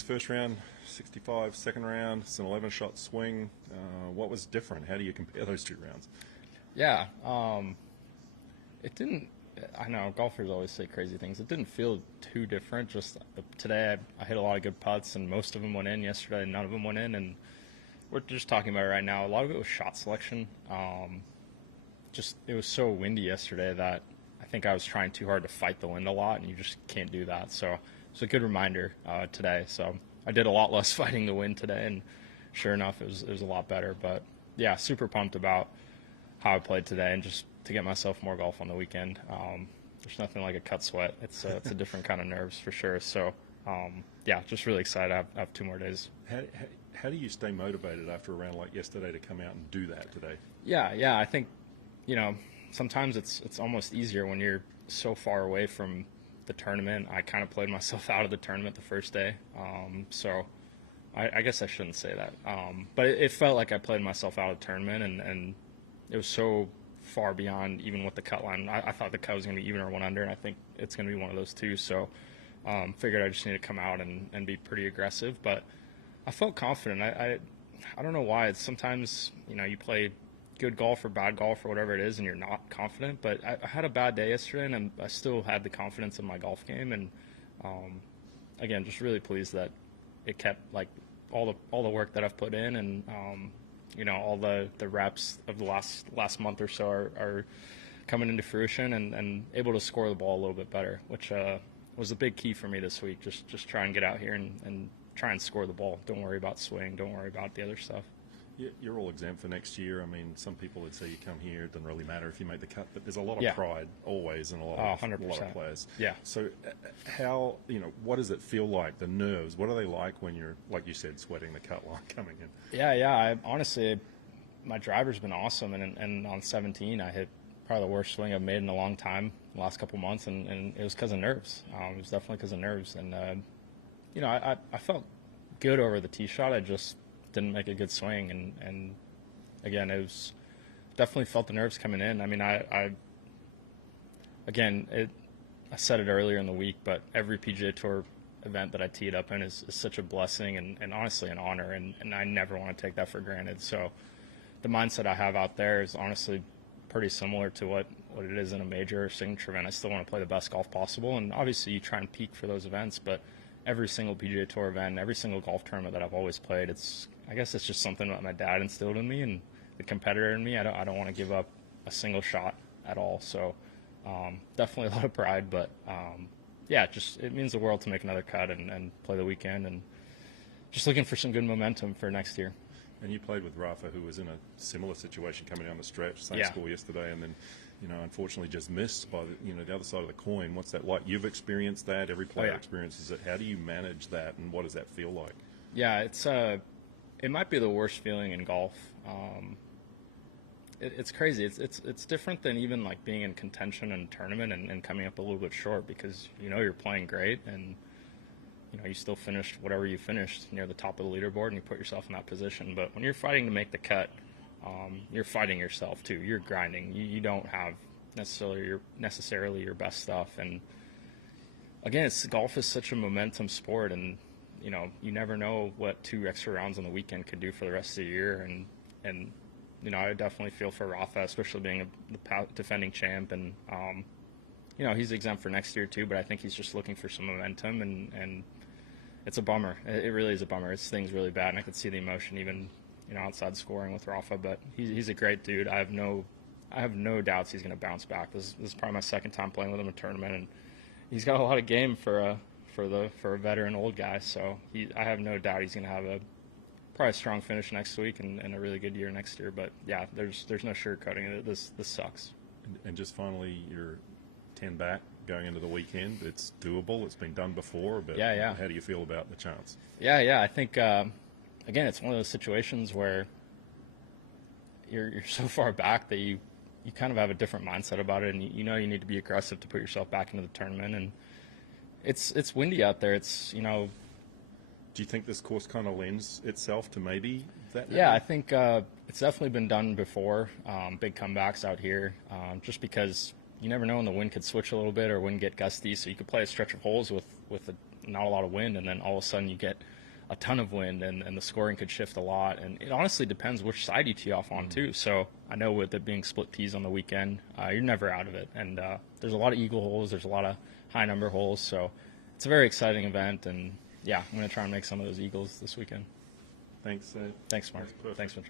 66 first round, 65 second round. It's an 11-shot swing. What was different? How do you compare those two rounds? Yeah, it didn't. I know golfers always say crazy things. It didn't feel too different. Just today, I hit a lot of good putts, and most of them went in. Yesterday, none of them went in, and we're just talking about it right now. A lot of it was shot selection. It was so windy yesterday that I think I was trying too hard to fight the wind a lot, and you just can't do that. So it's a good reminder today. So I did a lot less fighting the wind today, and sure enough, it was a lot better. But yeah, super pumped about how I played today, and just to get myself more golf on the weekend. There's nothing like a cut sweat. It's a different kind of nerves for sure. So yeah, just really excited. I have 2 more days. How do you stay motivated after a round like yesterday to come out and do that today? Yeah. I think, sometimes it's almost easier when you're so far away from the tournament. I kind of played myself out of the tournament the first day. So I guess I shouldn't say that. But it felt like I played myself out of the tournament, and it was so far beyond even what the cut line. I thought the cut was going to be even or 1 under, and I think it's going to be one of those two. So figured I just need to come out and be pretty aggressive. But I felt confident. I don't know why. It's sometimes, you play good golf or bad golf or whatever it is, and you're not confident. But I had a bad day yesterday, and I still had the confidence in my golf game. And again, just really pleased that it kept all the work that I've put in, and all the reps of the last month or so are coming into fruition, and able to score the ball a little bit better, which was a big key for me this week. Just try and get out here and try and score the ball. Don't worry about swing. Don't worry about the other stuff. You're all exempt for next year. I mean, some people would say you come here, it doesn't really matter if you make the cut, but there's a lot of pride always in a lot of players. Yeah. So how, what does it feel like, the nerves? What are they like when you're, like you said, sweating the cut line coming in? Yeah. Honestly, my driver's been awesome, and on 17, I hit probably the worst swing I've made in a long time the last couple months, and it was because of nerves. It was definitely because of nerves. And, I felt good over the tee shot. I just didn't make a good swing, and again, it was definitely felt the nerves coming in. I mean, I said it earlier in the week, but every PGA Tour event that I teed up in is such a blessing and honestly an honor, and I never want to take that for granted. So the mindset I have out there is honestly pretty similar to what it is in a major or signature event. I still want to play the best golf possible, and obviously you try and peak for those events, but every single PGA Tour event, every single golf tournament that I've always played, I guess it's just something that my dad instilled in me, and the competitor in me. I don't want to give up a single shot at all. So definitely a lot of pride, but it means the world to make another cut and play the weekend, and just looking for some good momentum for next year. And you played with Rafa, who was in a similar situation coming down the stretch, same score yesterday, and then unfortunately just missed by the other side of the coin. What's that like? You've experienced that. Every player experiences it. How do you manage that, and what does that feel like? Yeah, it might be the worst feeling in golf. It's crazy. It's different than even like being in contention in a tournament and coming up a little bit short, because you're playing great, and you still finished whatever you finished near the top of the leaderboard, and you put yourself in that position. But when you're fighting to make the cut, you're fighting yourself too. You're grinding. You don't have necessarily your best stuff. And again, golf is such a momentum sport, and you never know what 2 extra rounds on the weekend could do for the rest of the year. And I definitely feel for Rafa, especially being the defending champ, and he's exempt for next year too. But I think he's just looking for some momentum, and it's a bummer. It really is a bummer. It's things really bad, and I could see the emotion even outside scoring with Rafa. But he's a great dude. I have no doubts he's going to bounce back. This is probably my second time playing with him in a tournament, and he's got a lot of game for a veteran old guy. So I have no doubt he's going to have probably a strong finish next week and a really good year next year. But yeah, there's no sugarcoating it. This sucks. And just finally, you're 10 back going into the weekend. It's doable. It's been done before. But how do you feel about the chance? Yeah. I think again, it's one of those situations where you're so far back that you kind of have a different mindset about it, and you need to be aggressive to put yourself back into the tournament. And it's windy out there. It's Do you think this course kind of lends itself to maybe that? Yeah, I think it's definitely been done before. Big comebacks out here, just because you never know when the wind could switch a little bit or wind get gusty. So you could play a stretch of holes with not a lot of wind, and then all of a sudden you get a ton of wind, and the scoring could shift a lot. And it honestly depends which side you tee off on, too. So I know with it being split tees on the weekend, you're never out of it. And there's a lot of eagle holes. There's a lot of high number holes. So it's a very exciting event. And, yeah, I'm going to try and make some of those eagles this weekend. Thanks. Thanks, Mark. Thanks, Thanks, Mitch.